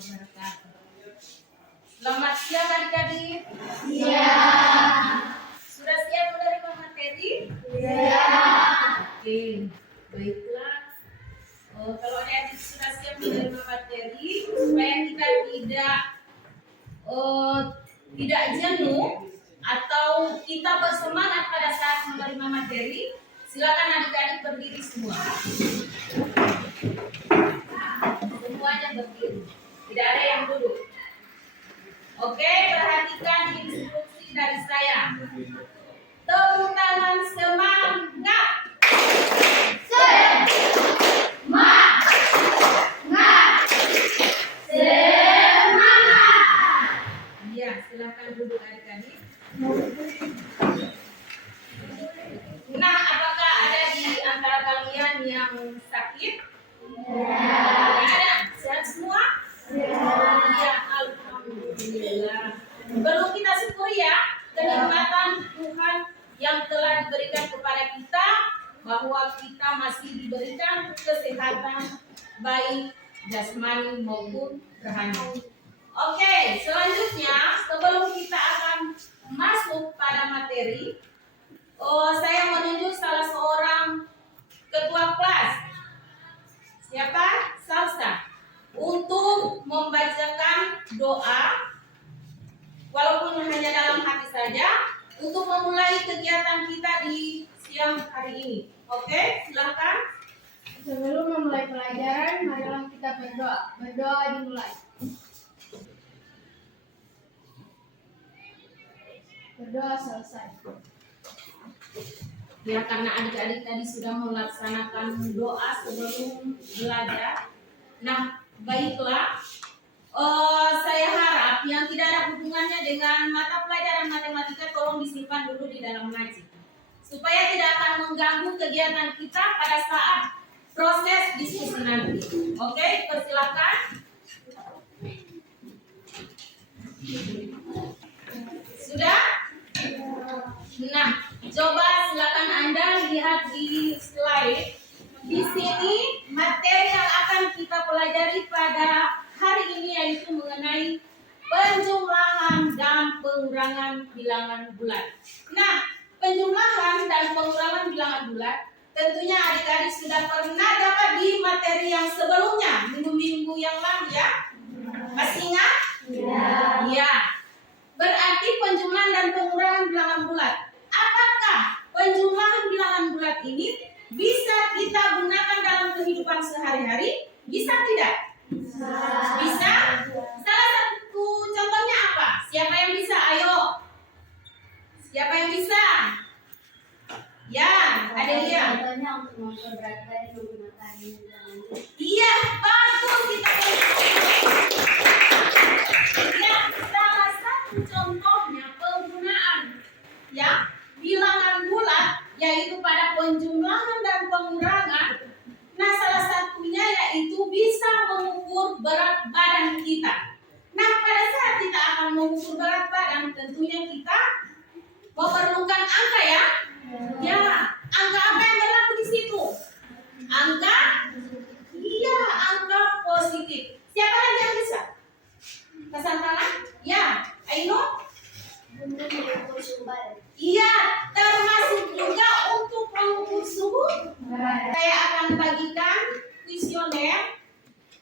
wabarakatuh. Selamat siang adik-adik. Siang. Sudah siap menerima materi? Siap. Oke, baiklah. Kalau adik-adik sudah siap menerima materi, supaya kita tidak jenuh atau kita bersemangat pada saat menerima materi, silakan adik-adik berdiri semua. Semuanya berdiri, tidak ada yang duduk. Oke, perhatikan instruksi dari saya. Tepuk tangan semangat. Ya, silakan duduk adik-adik. Nah, apakah ada di antara kalian yang sakit? Tidak ada. Sehat semua? Ya, alhamdulillah. Perlu kita syukuri ya kenikmatan Tuhan yang telah diberikan kepada kita, bahwa kita masih diberikan kesehatan baik jasmani maupun rohani. Oke, selanjutnya sebelum kita akan masuk pada materi, saya menunjuk salah seorang ketua kelas. Siapa? Salsa. Untuk membacakan doa, walaupun hanya dalam hati saja, untuk memulai kegiatan kita di siang hari ini. Oke, silakan. Sebelum memulai pelajaran, marilah kita berdoa. Berdoa dimulai. Berdoa selesai. Ya, karena adik-adik tadi sudah melaksanakan doa sebelum belajar. Nah, baiklah. Saya harap yang tidak ada hubungannya dengan mata pelajaran matematika tolong disimpan dulu di dalam laci, supaya tidak akan mengganggu kegiatan kita pada saat proses diskusi nanti. Oke, persilakan. Sudah? Nah, coba silakan Anda lihat di slide. Di sini materi yang akan kita pelajari pada hari ini yaitu mengenai penjumlahan dan pengurangan bilangan bulat. Nah, penjumlahan dan pengurangan bilangan bulat tentunya adik-adik sudah pernah dapat di materi yang sebelumnya, minggu-minggu yang lalu ya. Masih ingat? Ya. Berarti penjumlahan dan pengurangan bilangan bulat. Apakah penjumlahan bilangan bulat ini bisa kita gunakan dalam kehidupan sehari-hari? Bisa tidak? Bisa. Salah satu contohnya apa? Siapa yang bisa? Ayo. Siapa yang bisa? Ya, ada dia. Contohnya untuk memperberatkan menggunakan bilangan. Iya, bagus kita. Ya, salah satu contohnya penggunaan ya bilangan bulat yaitu pada penjumlahan dan pengurangan. Nah, salah satunya yaitu bisa mengukur berat badan kita. Nah, pada saat kita akan mengukur berat badan, tentunya kita memerlukan angka ya. Ya, angka apa yang berlaku di situ? Angka? Iya, angka positif. Siapa lagi yang bisa? Pesan tangan? Ya, Aino? Untuk mengukur sumber. Iya, termasuk juga untuk mengukur suhu. Saya akan bagikan kuesioner.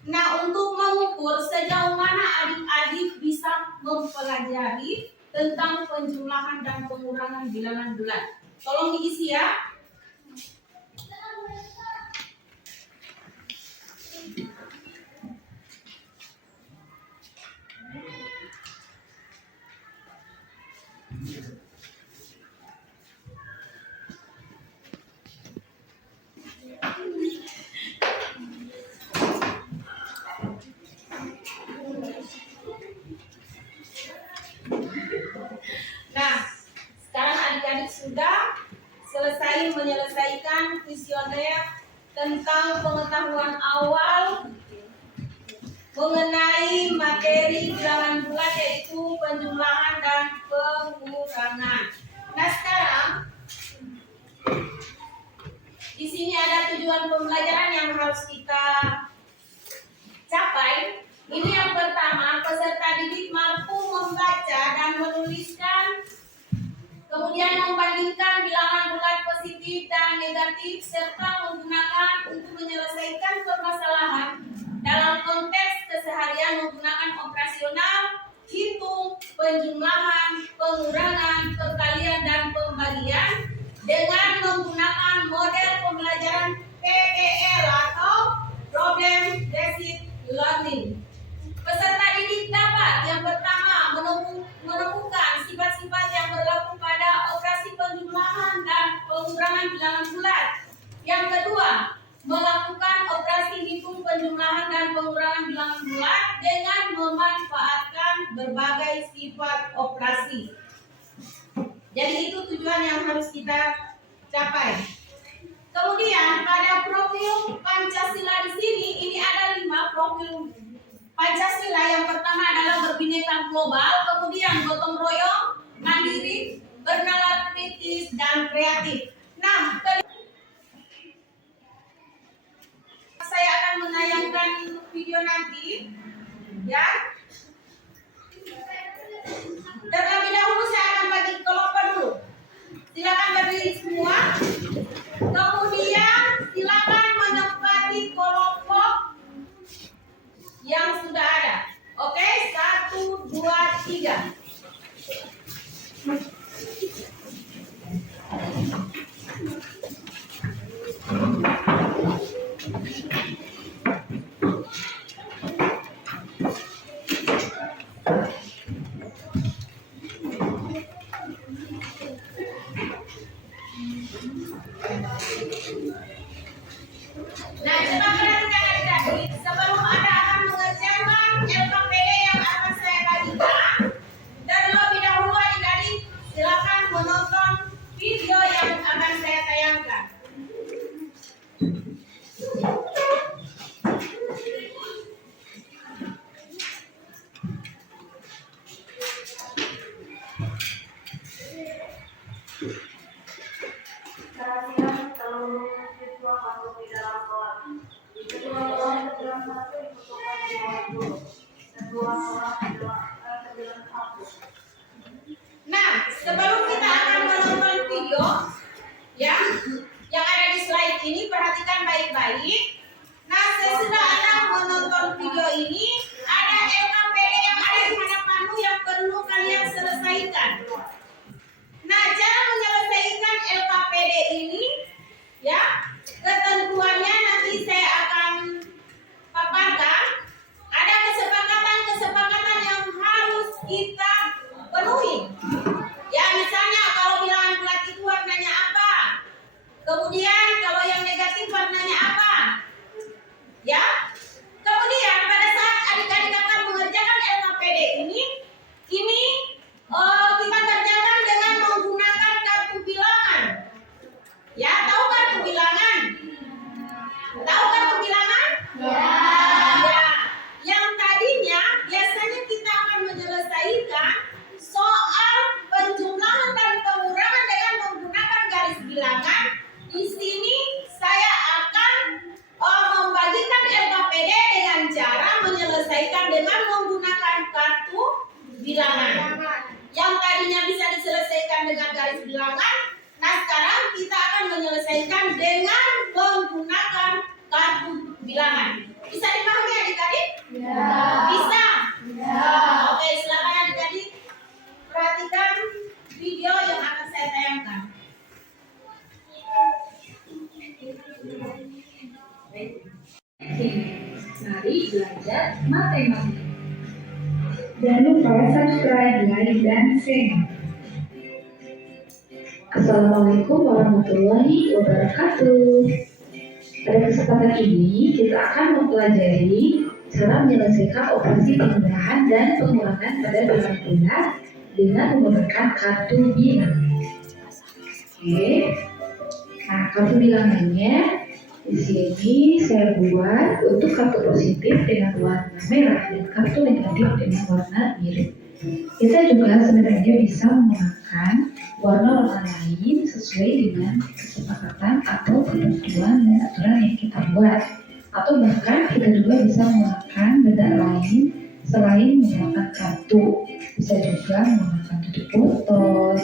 Nah, untuk mengukur sejauh mana adik-adik bisa mempelajari tentang penjumlahan dan pengurangan bilangan bulat. Tolong diisi ya. Nah, sekarang adik-adik sudah selesai menyelesaikan kuesioner tentang pengetahuan awal mengenai materi bilangan bulat yaitu penjumlahan dan pengurangan. Nah, sekarang di sini ada tujuan pembelajaran yang harus kita capai. Ini yang pertama. membandingkan bilangan bulat positif dan negatif serta menggunakan untuk menyelesaikan permasalahan dalam konteks keseharian menggunakan operasional, hitung, penjumlahan, pengurangan, perkalian, dan pembagian dengan menggunakan model pembelajaran PBL atau Problem Based Learning. Peserta didik dapat yang pertama menemukan sifat-sifat yang berlaku pada operasi penjumlahan dan pengurangan bilangan bulat. Yang kedua, melakukan operasi hitung penjumlahan dan pengurangan bilangan bulat dengan memanfaatkan berbagai sifat operasi. Jadi itu tujuan yang harus kita capai. Kemudian pada profil Pancasila di sini ini ada 5 profil Pancasila. Yang pertama adalah berbineka global, kemudian gotong royong, mandiri, bernalar kritis, dan kreatif. Nah, saya akan menayangkan video nanti, ya. Terlebih dahulu saya akan bagi kelompok dulu. Silakan berdiri semua. Kemudian silakan menempati kelompok yang sudah ada. Oke, 1, 2, 3. Nah, coba perhatikan adik-adik, sebelum Anda akan mengerjakan LKPD yang akan saya bagikan, terlebih dahulu adik-adik silakan menonton video yang akan saya tayangkan. Nah, sebelum kita akan menonton video ya yang ada di slide ini, perhatikan baik-baik. Nah, sesudah Anda menonton video ini, ada LKPD yang ada di hadapanmu yang perlu kalian selesaikan. Nah, cara menyelesaikan LKPD ini ya, ketentuannya nanti saya akan paparkan. Ada kesepakatan yang harus kita penuhi. Ya, misalnya kalau bilangan bulat itu warnanya apa? Kemudian kalau yang negatif warnanya apa? Ya. Kemudian pada saat adik-adik akan mengerjakan LKPD ini kita kerjakan dengan menggunakan kartu bilangan. Ya, tahu kartu bilangan? Tahu kartu bilangan? Ya. Yang tadinya biasanya kita akan menyelesaikan soal penjumlahan dan pengurangan dengan menggunakan garis bilangan. Di sini saya akan membagikan LKPD dengan cara menyelesaikan dengan menggunakan kartu bilangan. Yang tadinya bisa diselesaikan dengan garis bilangan, nah sekarang kita akan menyelesaikan dengan menggunakan kartu bilangan. Bisa dipahami adik-adik? Ya. Bisa? Ya. Oke, silakan adik-adik perhatikan video yang akan saya tayangkan. Mari belajar matematika. Jangan lupa subscribe, like, dan share. Assalamualaikum warahmatullahi wabarakatuh. Pada kesempatan ini kita akan mempelajari cara menyelesaikan operasi penjumlahan dan pengurangan pada bilangan bulat dengan menggunakan kartu bilangan. Oke. Nah, kartu bilangannya di sini saya buat untuk kartu positif dengan warna merah dan kartu negatif dengan warna biru. Kita juga sebenarnya bisa menggunakan warna-warna lain sesuai dengan kesepakatan atau ketentuan dan aturan yang kita buat. Atau bahkan kita juga bisa menggunakan benda lain selain menggunakan kartu. Bisa juga menggunakan tutup botol,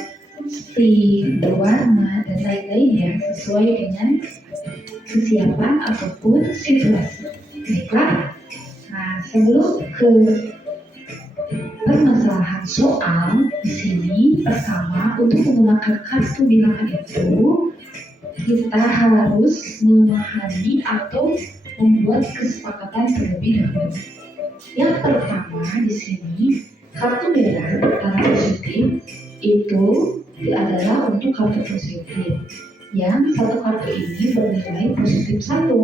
stick, berwarna, dan lain-lainnya sesuai dengan kesiapan ataupun situasi. Baiklah, nah sebelum ke permasalahan soal di sini, pertama untuk menggunakan kartu bilangan itu kita harus memahami atau membuat kesepakatan terlebih dahulu. Yang pertama di sini kartu merah bertanda positif itu adalah untuk kartu positif. Yang satu kartu ini bernilai positif 1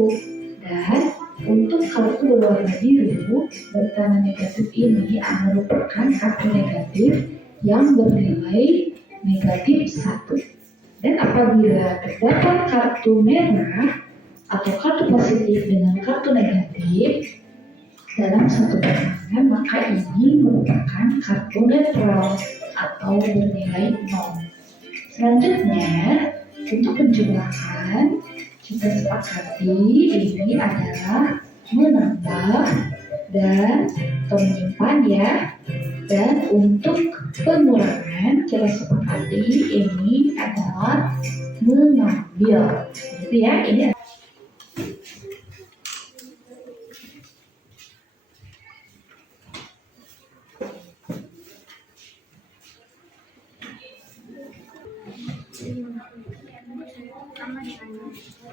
dan untuk kartu berwarna biru bertanda negatif ini merupakan kartu negatif yang bernilai negatif 1. Dan apabila terdapat kartu merah atau kartu positif dengan kartu negatif dalam satu pasangan, maka ini merupakan kartu netral atau bernilai 0. Selanjutnya, untuk penjumlahan kita sepakati ini adalah menambah dan atau menyimpan ya. Dan untuk pengurangan kita sepakati ini adalah mengambil. Gitu ya, ini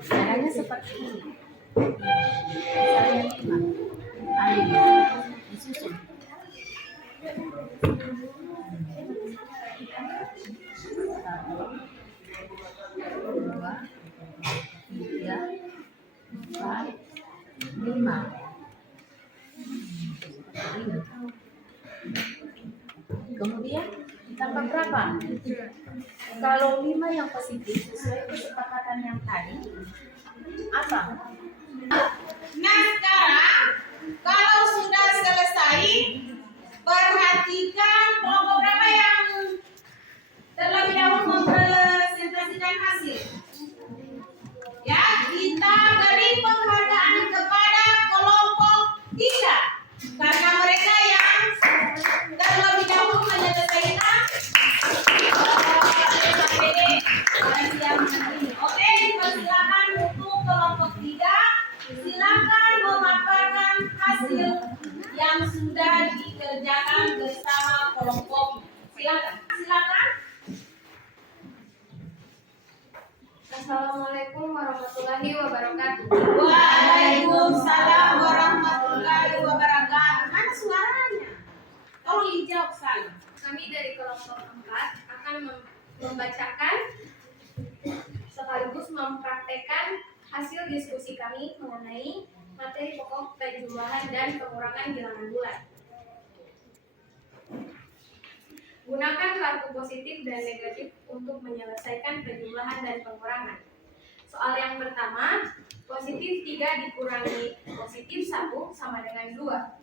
Caranya seperti ini. Misalnya 5, disusun. 1, 2, 3, 4, 5. Kemudian ditambah berapa? Kalau 5 yang positif sesuai kesepakatan yang tadi apa? Nah sekarang kalau sudah selesai, perhatikan kelompok berapa yang terlebih dahulu mempresentasikan hasil. Ya, kita beri penghargaan kepada kelompok 3 karena mereka yang terlebih dahulu menyelesaikan Oke, silakan untuk kelompok 3, silakan memaparkan hasil yang sudah dikerjakan bersama kelompok. Silakan. Assalamualaikum warahmatullahi wabarakatuh. Waalaikumsalam warahmatullahi wabarakatuh. Mana suaranya? Tolong dijawab saya. Kami dari kelompok 4 akan membacakan sekaligus mempraktekkan hasil diskusi kami mengenai materi pokok penjumlahan dan pengurangan bilangan bulan. Gunakan kartu positif dan negatif untuk menyelesaikan penjumlahan dan pengurangan. Soal yang pertama, positif 3 dikurangi positif 1 sama dengan 2.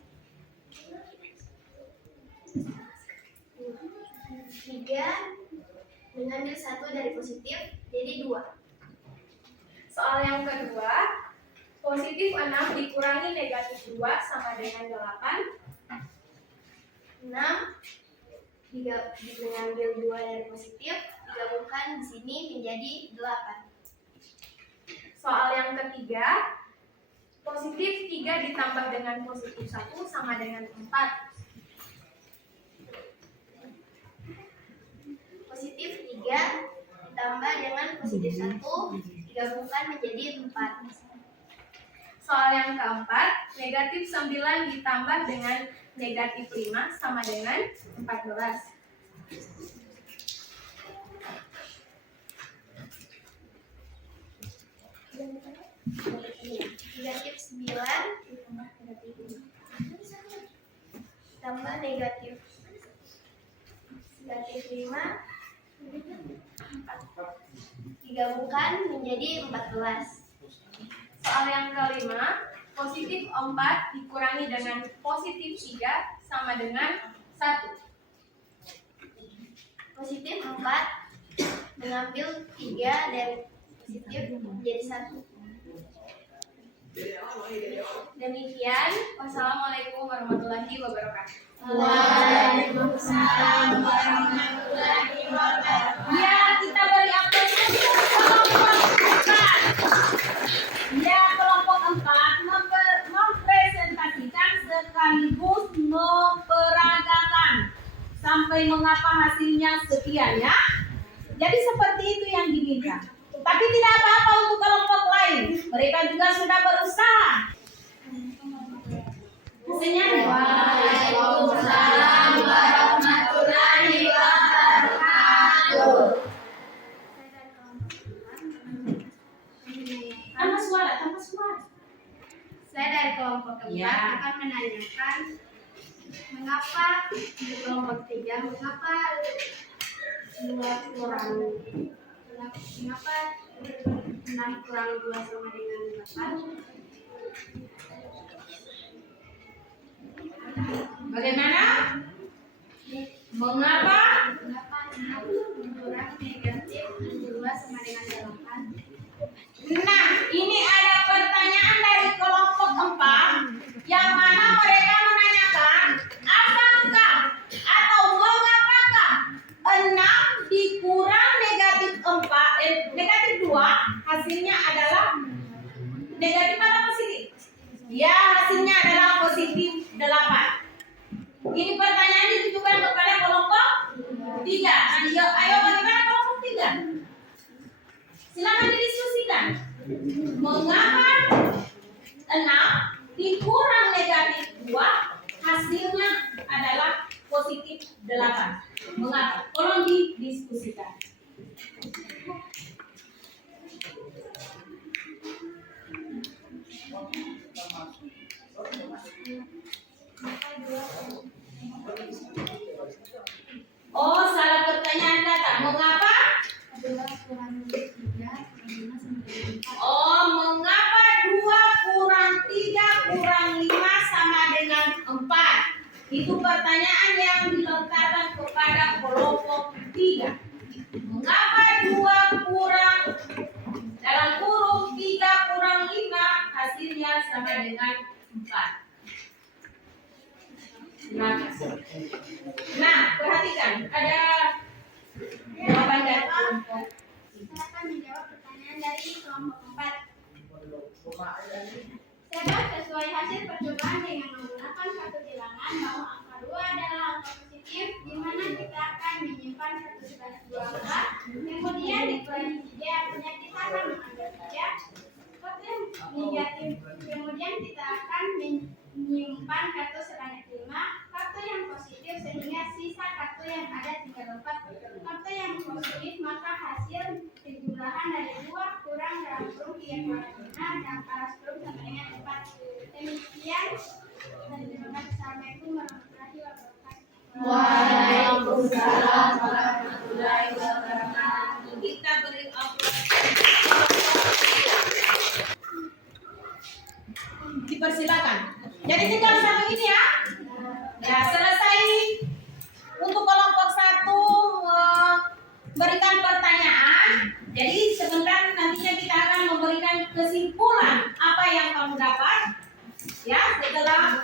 3 mengambil 1 dari positif jadi 2. Soal yang kedua, positif 6 dikurangi negatif 2 sama dengan 8. 6 diambil 2 dari positif, digabungkan di sini menjadi 8. Soal yang ketiga, positif 3 ditambah dengan positif 1 sama dengan 4. Positif 3 ditambah dengan positif 1 digabungkan menjadi 4. Soal yang keempat, negatif 9 ditambah dengan negatif 5 sama dengan 14. Negatif 9 ditambah negatif 5 tambah negatif 5 digabungkan menjadi 14. Soal yang kelima, positif 4 dikurangi dengan positif 3 sama dengan 1. Positif 4 mengambil 3 dari positif menjadi 1. Demikian, wassalamualaikum warahmatullahi wabarakatuh. Waalaikumsalam warahmatullahi wabarakatuh. Ya, kita beri apresiasi untuk kelompok 4. Ya, kelompok 4 mempresentasikan sekaligus memperagakan sampai mengapa hasilnya sekian ya. Jadi seperti itu yang diminta. Tapi tidak apa-apa untuk kelompok lain. Mereka juga sudah berusaha. Hasilnya Waalaikumsalam warahmatullahi wabarakatuh. tambah suara, tambah suara. Saya dari kelompok keempat Ya. akan menanyakan mengapa di kelompok 3 mengapa 6 kurang 2 sama dengan 8. Bagaimana? Mengapa? Mengapa 6 kurang negatif 2 sama dengan 8? Nah, ini ada pertanyaan dari kelompok 4 yang mana mereka menanyakan apakah atau mengapakah 6 dikurang negatif 2 hasilnya adalah negatif atau positif? Ya, hasilnya adalah positif 8. Ini pertanyaan ditujukan kepada kelompok 3. Ayo bagaimana kelompok 3? Silakan didiskusikan. Mengapa 6 dikurang negatif 2 hasilnya adalah positif 8? Mengapa? Tolong didiskusikan. Oh, salah pertanyaan kata. Mengapa? Oh, mengapa 2 kurang 3 kurang 5 sama dengan 4? Itu pertanyaan yang dilontarkan kepada kelompok 3. Mengapa 2 kurang dalam kurung 3 kurang 5 hasilnya sama dengan 4? Nah, perhatikan, ada jawaban dari kelompok. Silakan menjawab pertanyaan dari kelompok 4. Sebab sesuai hasil percobaan dengan menggunakan satu bilangan bahwa angka 2 adalah angka positif, di mana kita akan menyimpan 1 sebanyak 2 angka, kemudian dikurangi 3, artinya kita akan mengambil 3, satu yang negatif, kemudian kita akan menyimpan kartu sebanyak 5, kartu yang positif sehingga sisa kartu yang ada tinggal 4, kartu yang positif maka hasil penjumlahan dari 2 kurang dalam kurung 3 kurang 5 dan balas kurung sama dengan 4. Demikian dan terima kasih. Assalamualaikum warahmatullahi wabarakatuh. Waalaikumsalam warahmatullahi wabarakatuh. Kita beri dipersilakan. Jadi tinggal satu ini ya. Ya, selesai untuk kelompok 1 berikan pertanyaan. Jadi sebentar nantinya kita akan memberikan kesimpulan apa yang kamu dapat. Ya, setelah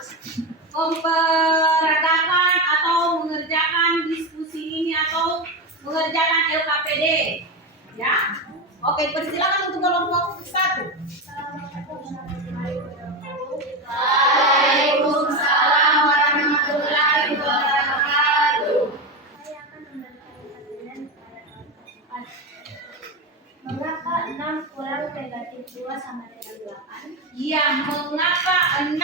memperagakan atau mengerjakan diskusi ini atau mengerjakan LKPD. Ya. Oke, persilakan untuk kelompok 1. Waalaikumsalam warahmatullahi wabarakatuh. Saya akan memberikan pertanyaan kepada kelompok 4. Mengapa 6 kurang negatif 2 sama dengan 8? Ya, mengapa 6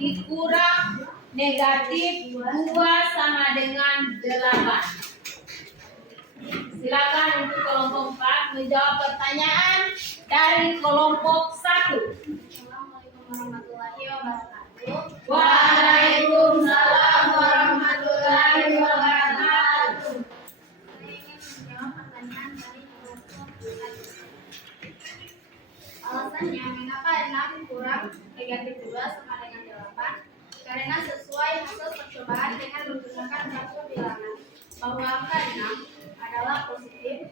dikurang negatif 2 sama dengan 8? Silakan untuk kelompok 4 menjawab pertanyaan dari kelompok 1. Assalamualaikum warahmatullahi wabarakatuh. Waalaikumsalam warahmatullahi wabarakatuh. Saya ingin menjawab pertanyaan dari kelompok 4. Alasannya mengapa 6 kurang negatif 2 sama dengan 8? Karena sesuai hasil percobaan dengan menggunakan satu bilangan bahwa angka 6 adalah positif,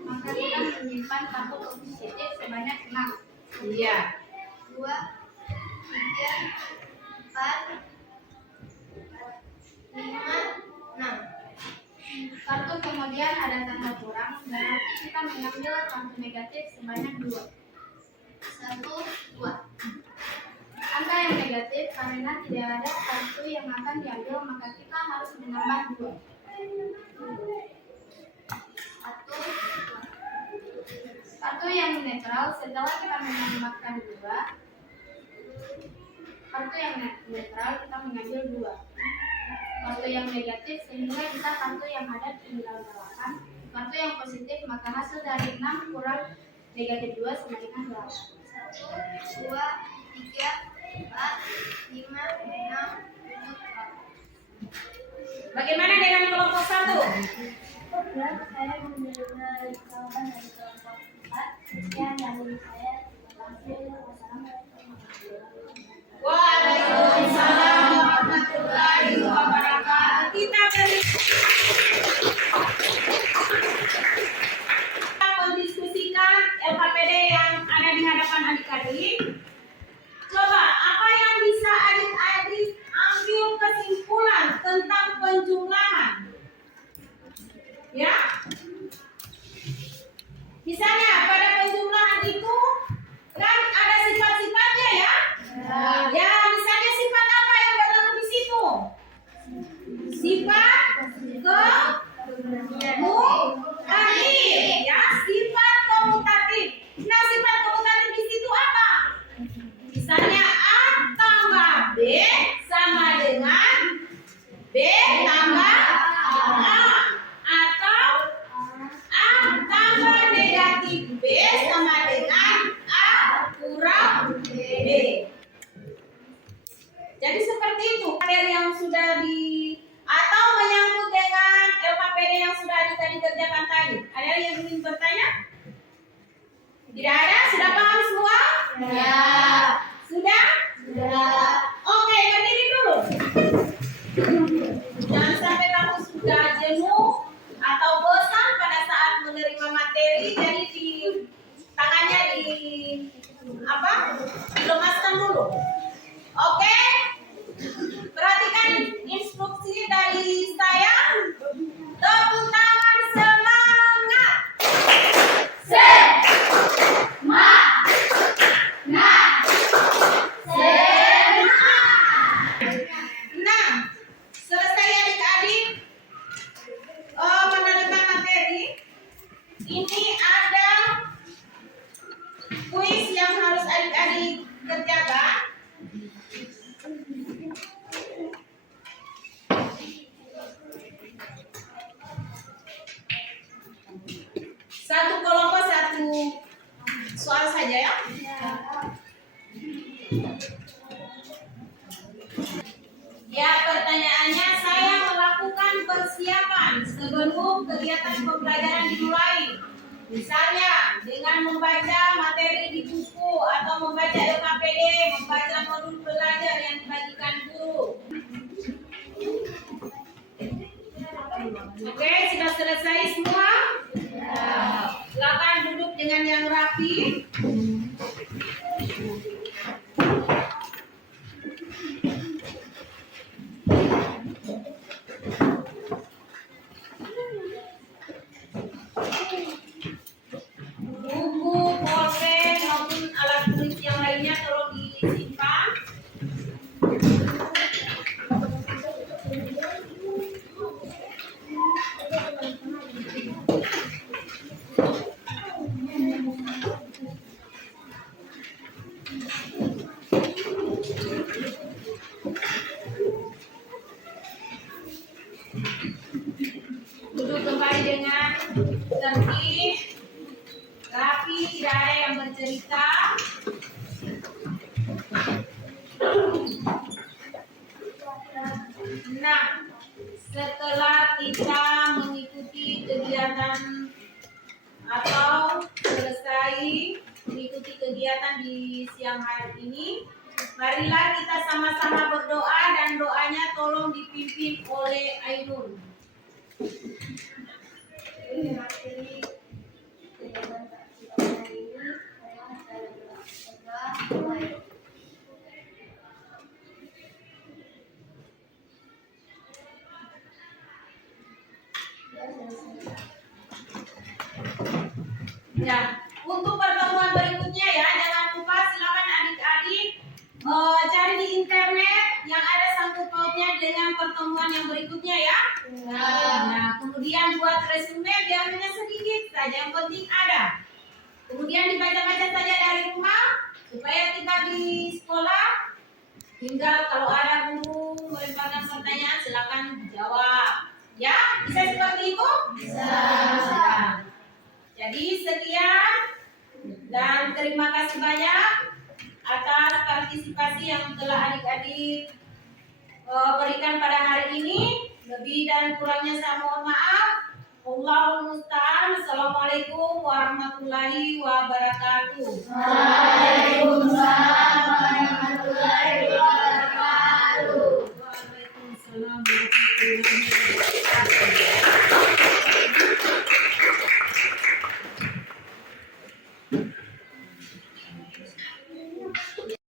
maka kita menyimpan satu positif sebanyak 6. Iya. 2, 3, 4, 5, 6. Kartu kemudian ada tanda kurang, berarti kita mengambil kartu negatif sebanyak 2. 1, 2. Angka yang negatif karena tidak ada kartu yang akan diambil, maka kita harus menambah 2. 1, 2. Kartu yang netral setelah kita menambahkan 2. Kartu yang netral kita mengambil 2. Kartu yang negatif sehingga kita kartu yang ada tinggal 8. Kartu yang positif maka hasil dari 6 kurang negatif 2 sama dengan 8. 1, 2, 3, 4, 5, 6, 7, 8. Bagaimana dengan kelompok 1? Saya menerima jawaban dari kelompok 4. Sekian dari saya. Terima kasih. Wassalamualaikum warahmatullahi wabarakatuh. Waalaikumsalam warahmatullahi wabarakatuh. Kita mendiskusikan LKPD yang ada di hadapan adik-adik. Coba apa yang bisa adik-adik ambil kesimpulan tentang penjumlahan? Ya, misalnya pada penjumlahan itu kan ada sifat-sifatnya ya. Ya, misalnya sifat apa yang berlaku di situ? Sifat komutatif, ya, sifat komutatif. Nah, sifat komutatif di situ apa? Misalnya A tambah B sama dengan B tambah A, atau A tambah negatif B sama dengan A kurang B. Jadi seperti itu materi yang sudah atau menyangkut dengan LKPD yang sudah tadi kerjakan tadi. Ada yang ingin bertanya? Tidak ada? Sudah paham semua? Ya. Sudah? Sudah. Oke, berdiri dulu. Jangan sampai kamu sudah jenuh atau bosan pada saat menerima materi, jadi tangannya dilemaskan dulu. Oke? Perhatikan instruksi dari saya. Tepuk tangan semangat. Nah, selesai adik-adik menerima materi. Ini ada kuis yang harus adik-adik kerjakan. Satu kelompok satu soal saja ya. Ya, pertanyaannya, saya melakukan persiapan sebelum kegiatan pembelajaran dimulai. Misalnya dengan membaca materi di buku atau membaca LKPD, membaca modul belajar yang dibagikan guru. Oke, sudah selesai semua? Silakan duduk dengan yang rapi. Buku, pulpen maupun alat tulis yang lainnya tolong disimpan. Duduk kembali dengan tertib, rapi, tidak ada yang bercerita. Nah, setelah kita mengikuti kegiatan atau selesai mengikuti kegiatan di siang hari ini, marilah kita sama-sama berdoa, dan doanya tolong dipimpin oleh Ainun. Materi kegiatan hari ini saya berdoa. Ya, untuk pertemuan berikutnya ya, jangan lupa silakan adik-adik cari di internet yang ada sangkut pautnya dengan pertemuan yang berikutnya ya. Nah, kemudian buat resume biarnya sedikit saja, yang penting ada. Kemudian dibaca-baca saja dari rumah supaya tiba di sekolah. Tinggal kalau ada guru melemparkan pertanyaan silakan jawab. Ya, bisa seperti itu? Bisa. Jadi sekian dan terima kasih banyak atas partisipasi yang telah adik-adik berikan pada hari ini. Lebih dan kurangnya saya mohon maaf. Allahumma musta'an. Assalamualaikum warahmatullahi wabarakatuh. Waalaikumsalam warahmatullahi wabarakatuh. Waalaikumsalam warahmatullahi wabarakatuh.